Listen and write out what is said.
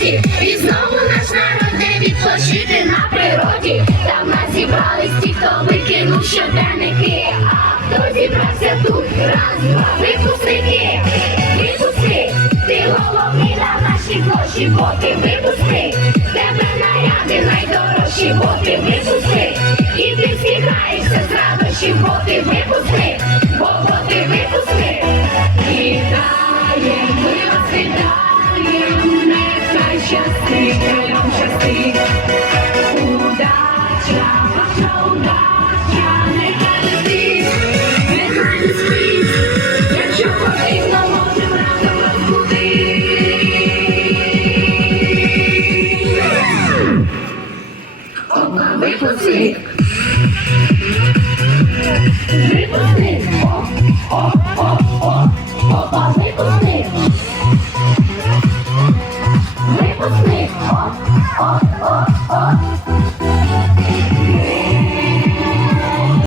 годі, і знову наш народ не відпочити на природі. Там нас зібрались ті, хто викинув щоденники. А хто зібрався тут? Раз, два, випускники. Випусти, ти головний на нашій площі, бо ти випусти. Тебе наряди найдорожчі, бо ти випусти. І ти всміхаєшся з радощі, бо ти щастить, хай щастить. Удача, ваша удача, нехай летить, нехай не спить, якщо потрібно, можем разом розбудити. Опа, випусти. Випусти. О, о, о, Oh, oh, oh, oh.